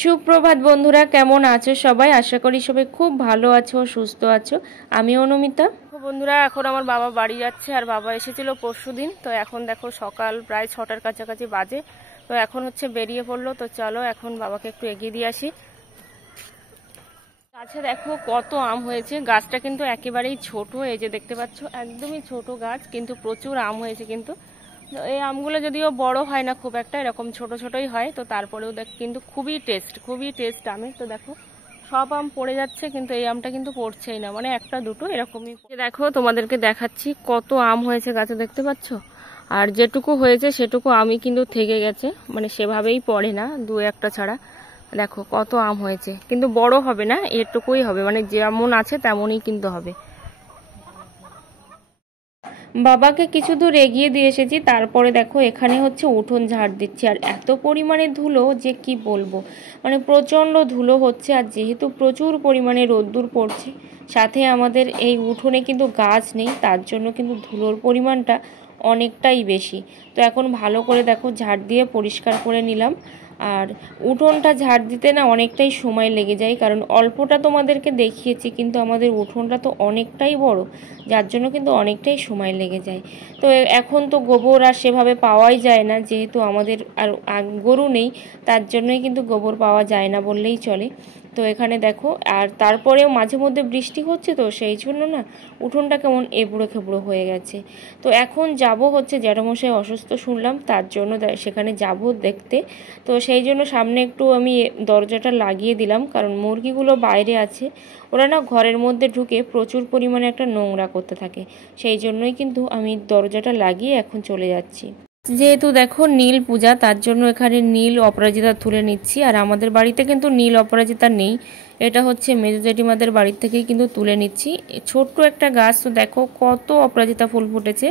সুপ্রভাত বন্ধুরা, কেমন আছো সবাই? আশা করি সবাই খুব ভালো আছো, সুস্থ আছো। আমি অনুমিতা। বন্ধুরা, এখন আমার বাবা বাড়ি যাচ্ছে, আর বাবা এসেছিল পরশুদিন। তো এখন দেখো সকাল প্রায় 6টার কাছাকাছি বাজে। তো এখন হচ্ছে বেরিয়ে পড়লো। তো চলো এখন বাবাকে একটু এগিয়ে দিয়ে আসি। গাছে দেখো কত আম হয়েছে। গাছটা কিন্তু একেবারেই ছোট, এই যে দেখতে পাচ্ছ, একদমই ছোট গাছ, কিন্তু প্রচুর আম হয়েছে। কিন্তু এই আমগুলো যদিও বড় হয় না খুব একটা, এরকম ছোট ছোটই হয়। তো তারপরেও দেখ কিন্তু খুবই টেস্ট আমের। তো দেখো সব আম পড়ে যাচ্ছে, কিন্তু এই আমটা কিন্তু পড়ছেই না, মানে একটা দুটো এরকমই। দেখো তোমাদেরকে দেখাচ্ছি কত আম হয়েছে গাছে, দেখতে পাচ্ছ। আর যেটুকু হয়েছে সেটুকু আমি কিন্তু থেকে গেছে, মানে সেভাবেই পড়ে না, দু একটা ছাড়া। দেখো কত আম হয়েছে, কিন্তু বড় হবে না, এটুকুই হবে, মানে যেমন আছে তেমনই কিন্তু হবে। বাবাকে কিছু দূর এগিয়ে দিয়ে এসেছি, তারপরে দেখো এখানে হচ্ছে উঠোন ঝাড় দিচ্ছি। আর এত পরিমাণে ধুলো যে কি বলবো, মানে প্রচণ্ড ধুলো হচ্ছে। আর যেহেতু প্রচুর পরিমাণে রোদ্দুর পড়ছে, সাথে আমাদের এই উঠোনে কিন্তু গাছ নেই, তার জন্য কিন্তু ধুলোর পরিমাণটা অনেকটাই বেশি। তো এখন ভালো করে দেখো ঝাড় দিয়ে পরিষ্কার করে নিলাম। আর উঠোনটা ঝাড় দিতে না অনেকটাই সময় লেগে যায়, কারণ অল্পটা তোমাদেরকে দেখিয়েছি, কিন্তু আমাদের উঠোনটা তো অনেকটাই বড়, যার জন্য কিন্তু অনেকটাই সময় লেগে যায়। তো এখন তো গোবর আর সেভাবে পাওয়াই যায় না, যেহেতু আমাদের আর গরু নেই, তার জন্যই কিন্তু গোবর পাওয়া যায় না বললেই চলে। তো এখানে দেখো, আর তারপরেও মাঝে মধ্যে বৃষ্টি হচ্ছে, তো সেই জন্য না উঠোনটা কেমন এবড়ো খেবড়ো হয়ে গেছে। তো এখন যাব হচ্ছে জ্যাঠামশাই অসুস্থ শুনলাম, তার জন্য সেখানে যাব দেখতে। তো সেই জন্য সামনে একটু আমি দরজাটা লাগিয়ে দিলাম, কারণ মুরগিগুলো বাইরে আছে, ওরা না ঘরের মধ্যে ঢুকে প্রচুর পরিমাণে একটা নোংরা করতে থাকে। সেই জন্যই কিন্তু আমি দরজাটা লাগিয়ে এখন চলে যাচ্ছি। যেহেতু দেখো নীল পূজা, তার জন্য এখানে নীল অপরাজিতা তুলে নিচ্ছি। আর আমাদের বাড়িতে কিন্তু নীল অপরাজিতা নেই, এটা হচ্ছে মেজো জেঠিমাদের বাড়ির থেকেই কিন্তু তুলে নিচ্ছি। ছোট্ট একটা গাছ, তো দেখো কত অপরাজিতা ফুল ফুটেছে,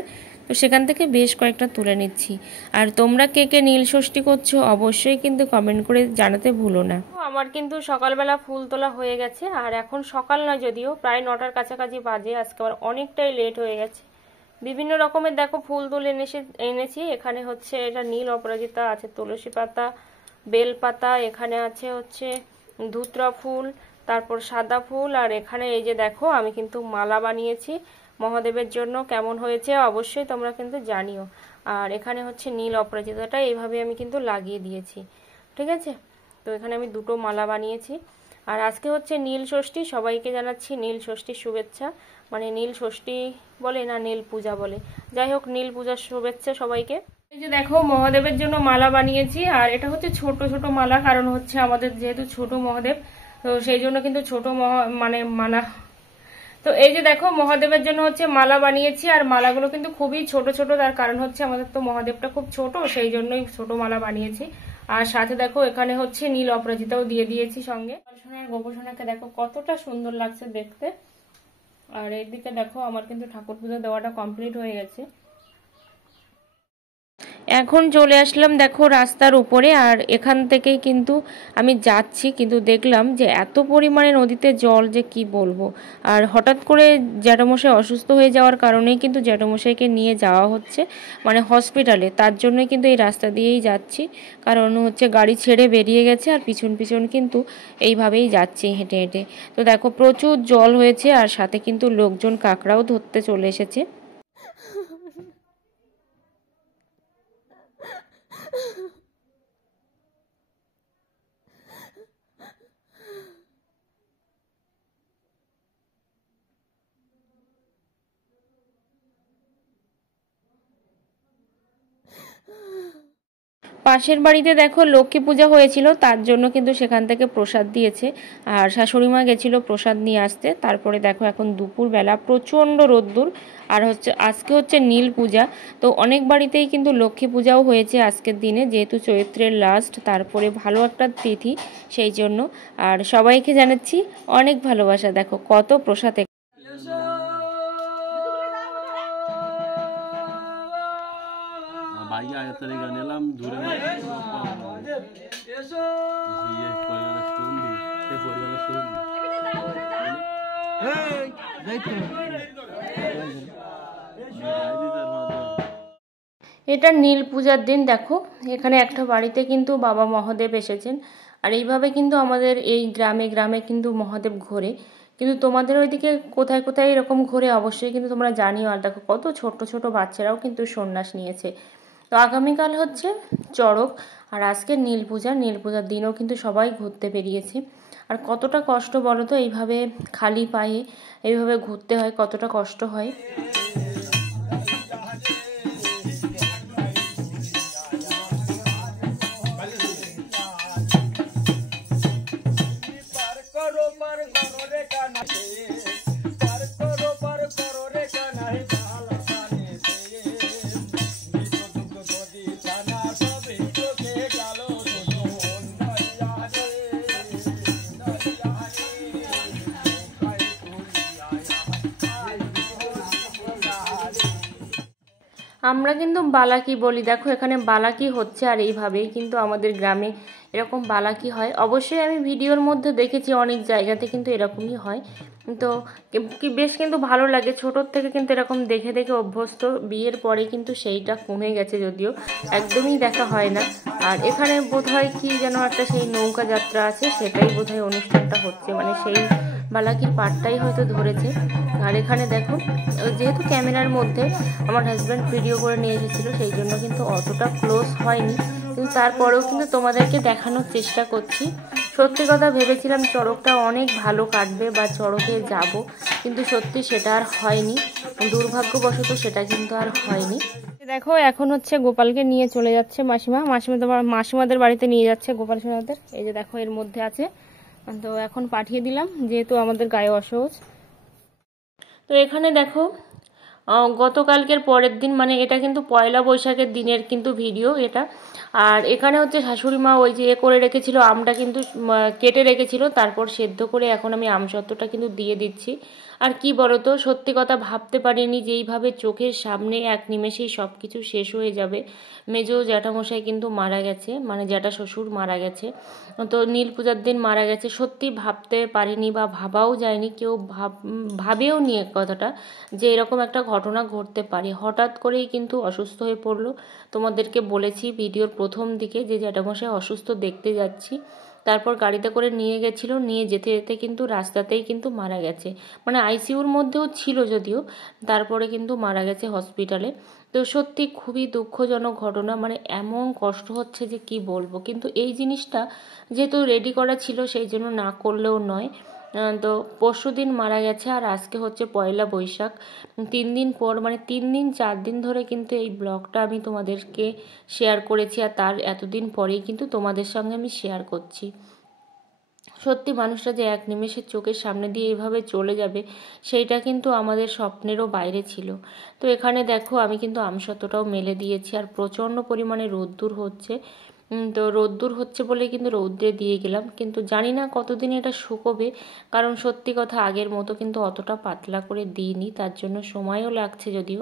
তো সেখান থেকে বেশ কয়েকটা তুলে নিচ্ছি। আর তোমরা কে কে নীল ষষ্ঠী করছো অবশ্যই কিন্তু কমেন্ট করে জানাতে ভুলো না। আমার কিন্তু সকালবেলা ফুল তোলা হয়ে গেছে, আর এখন সকাল নয়, যদিও প্রায় 9টার কাছাকাছি বাজে। আজকে আবার অনেকটাই লেট হয়ে গেছে। বিভিন্ন রকমের দেখো ফুল তুলে এনেছি। এখানে হচ্ছে এটা নীল অপরাজিতা আছে, তুলসী পাতা, বেল পাতা, এখানে আছে হচ্ছে ধুতরা ফুল, তারপর সাদা ফুল। আর এখানে এই যে দেখো আমি কিন্তু মালা বানিয়েছি মহাদেবের জন্য। কেমন হয়েছে অবশ্যই তোমরা কিন্তু জানিও। আর এখানে হচ্ছে নীল অপরাজিতাটা এইভাবে আমি কিন্তু লাগিয়ে দিয়েছি, ঠিক আছে। তো এখানে আমি দুটো মালা বানিয়েছি। আর আজকে হচ্ছে নীল ষষ্ঠী, সবাইকে জানাচ্ছি নীল ষষ্ঠীর শুভেচ্ছা। মানে নীল ষষ্ঠী বলে না নীল পূজা বলে, যাই হোক নীল পূজার শুভেচ্ছা সবাইকে। এই যে দেখো মহাদেবের জন্য মালা বানিয়েছি, আর এটা হচ্ছে ছোট ছোট মালা, কারণ হচ্ছে আমাদের যেহেতু ছোট মহাদেব, তো সেই জন্য কিন্তু ছোট মানে মালা। তো এই যে দেখো মহাদেবের জন্য হচ্ছে মালা বানিয়েছি, আর মালাগুলো কিন্তু খুবই ছোট ছোট, তার কারণ হচ্ছে আমাদের তো মহাদেবটা খুব ছোট, সেই জন্যই ছোট মালা বানিয়েছি। আর সাথে দেখো এখানে হচ্ছে নীল অপরাজিতাও দিয়ে দিয়েছি সঙ্গে। গোপসোনাকে দেখো কতটা সুন্দর লাগছে দেখতে। আর এইদিকে দেখো আমার কিন্তু ঠাকুর পুজো দেওয়াটা কমপ্লিট হয়ে গেছে। এখন চলে আসলাম দেখো রাস্তার উপরে, আর এখান থেকেই কিন্তু আমি যাচ্ছি, কিন্তু দেখলাম যে এত পরিমাণে নদীতে জল যে কি বলবো। আর হঠাৎ করে জ্যাঠামশাই অসুস্থ হয়ে যাওয়ার কারণেই কিন্তু জ্যাঠামশাইকে নিয়ে যাওয়া হচ্ছে, মানে হসপিটালে, তার জন্যই কিন্তু এই রাস্তা দিয়েই যাচ্ছি। কারণ হচ্ছে গাড়ি ছেড়ে বেরিয়ে গেছে, আর পিছন পিছন কিন্তু এইভাবেই যাচ্ছি হেঁটে হেঁটে। তো দেখো প্রচুর জল হয়েছে, আর সাথে কিন্তু লোকজন কাঁকড়াও ধরতে চলে এসেছে। পাশের বাড়িতে দেখো লক্ষ্মী পূজা হয়েছিল, তার জন্য কিন্তু সেখান থেকে প্রসাদ দিয়েছে, আর শাশুড়ি মা গেছিল প্রসাদ নিয়ে আসতে। তারপরে দেখো এখন দুপুরবেলা প্রচণ্ড রোদ্দুর, আর হচ্ছে আজকে হচ্ছে নীল পূজা। তো অনেক বাড়িতেই কিন্তু লক্ষ্মী পূজাও হয়েছে আজকের দিনে, যেহেতু চৈত্রের লাস্ট, তারপরে ভালো একটা তিথি, সেই জন্য। আর সবাইকে জানাচ্ছি অনেক ভালোবাসা। দেখো কত প্রসাদ। বাড়ি আগে তালিকা নিলাম দূরে এটা নীল পূজার দিন। দেখো এখানে একটা বাড়িতে কিন্তু বাবা মহাদেব এসেছেন, আর এইভাবে কিন্তু আমাদের এই গ্রামে গ্রামে কিন্তু মহাদেব ঘোরে, কিন্তু তোমাদের ওইদিকে কোথায় কোথায় এরকম ঘোরে অবশ্যই কিন্তু তোমরা জানিও। আর দেখো কত ছোট ছোট বাচ্চারাও কিন্তু সন্ন্যাস নিয়েছে। তো আগামীকাল হচ্ছে চড়ক, আর আজকে নীল পূজা, নীল পূজার দিনও কিন্তু সবাই ঘুরতে বেরিয়েছে। আর কতটা কষ্ট বলো তো, এইভাবে খালি পায়ে এইভাবে ঘুরতে হয়, কতটা কষ্ট হয়। আমরা কিন্তু বালাকি বলি, দেখো এখানে বালাকি হচ্ছে, আর এইভাবেই কিন্তু আমাদের গ্রামে এরকম বালাকি হয়। অবশ্যই আমি ভিডিওর মধ্যে দেখেছি অনেক জায়গাতে কিন্তু এরকমই হয়। তো কি বেশ কিন্তু ভালো লাগে, ছোটোর থেকে কিন্তু এরকম দেখে দেখে অভ্যস্ত। বিয়ের পরে কিন্তু সেইটা কমে গেছে, যদিও একদমই দেখা হয় না। আর এখানে বোধহয় কি যেন একটা সেই নৌকা যাত্রা আছে, সেটাই বোধহয় অনুষ্ঠানটা হচ্ছে, মানে সেই বালাকির পাটটাই হয়তো ধরেছে। আর এখানে দেখো, যেহেতু ক্যামেরার মধ্যে আমার হাজব্যান্ড ভিডিও করে নিয়ে এসেছিলো, সেই জন্য কিন্তু অতটা ক্লোজ হয়নি, কিন্তু তারপরেও কিন্তু তোমাদেরকে দেখানোর চেষ্টা করছি। সত্যি কথা ভেবেছিলাম চড়কটা অনেক ভালো কাটবে বা চড়কে যাব, কিন্তু সত্যি সেটা আর হয়নি, দুর্ভাগ্যবশত সেটা কিন্তু আর হয়নি। দেখো এখন হচ্ছে গোপালকে নিয়ে চলে যাচ্ছে মাসিমাদের বাড়িতে নিয়ে যাচ্ছে গোপাল সোনাদের। এই যে দেখো এর মধ্যে আছে, তো এখন পাঠিয়ে দিলাম যেহেতু আমাদের গায়ে অসহজ। তো এখানে দেখো গতকালকের পরের দিন, মানে এটা কিন্তু পয়লা বৈশাখের দিনের কিন্তু ভিডিও এটা। আর এখানে হচ্ছে শাশুড়ি মা ওই যে করে রেখেছিল আমটা কিন্তু কেটে রেখেছিল, তারপর সেদ্ধ করে এখন আমি আমসত্ত্বটা কিন্তু দিয়ে দিচ্ছি। আর কি বলো তো, সত্যি কথা ভাবতে পারিনি যে এইভাবে চোখের সামনে এক নিমেষেই সব কিছু শেষ হয়ে যাবে। মেজো জ্যাঠামশাই কিন্তু মারা গেছে, মানে জ্যাঠা শ্বশুর মারা গেছে, তো নীল পূজার দিন মারা গেছে। সত্যি ভাবতে পারিনি বা ভাবাও যায়নি, কেউ ভাবেও নি এক কথাটা যে এরকম একটা ঘটনা ঘটতে পারে। হঠাৎ করেই কিন্তু অসুস্থ হয়ে পড়লো। তোমাদেরকে বলেছি ভিডিওর প্রথম দিকে যে জ্যাঠামশাই অসুস্থ, দেখতে যাচ্ছি, তারপর গাড়িতে করে নিয়ে গেছিলো, নিয়ে যেতে যেতে কিন্তু রাস্তাতেই কিন্তু মারা গেছে। মানে আইসিইউর মধ্যেও ছিল যদিও, তারপরে কিন্তু মারা গেছে হসপিটালে। তো সত্যি খুবই দুঃখজনক ঘটনা, মানে এমন কষ্ট হচ্ছে যে কি বলবো। কিন্তু এই জিনিসটা যেহেতু রেডি করা ছিল, সেই জন্য না করলেও নয়। তো পরশু দিন মারা গেছে, আর আজকে হচ্ছে পয়লা বৈশাখ। 3 দিন পর, মানে 3 দিন 4 দিন ধরে কিন্তু এই ব্লগটা আমি তোমাদেরকে শেয়ার করেছি, আর তার এতদিন পরেই কিন্তু তোমাদের সঙ্গে আমি শেয়ার করছি। সত্যি মানুষটা যে এক নিমেষে চোখের সামনে দিয়ে এইভাবে চলে যাবে, সেইটা কিন্তু আমাদের স্বপ্নেরও বাইরে ছিল। তো এখানে দেখো আমি কিন্তু আমসত্ত্বটাও মেলে দিয়েছি, আর প্রচণ্ড পরিমাণে রোদ্দুর হচ্ছে। তো রোদ্দুর হচ্ছে বলে কিন্তু রৌদ্রে দিয়ে গেলাম, কিন্তু জানি না কতদিন এটা শুকোবে, কারণ সত্যি কথা আগের মতো কিন্তু অতটা পাতলা করে দিইনি, তার জন্য সময়ও লাগছে যদিও।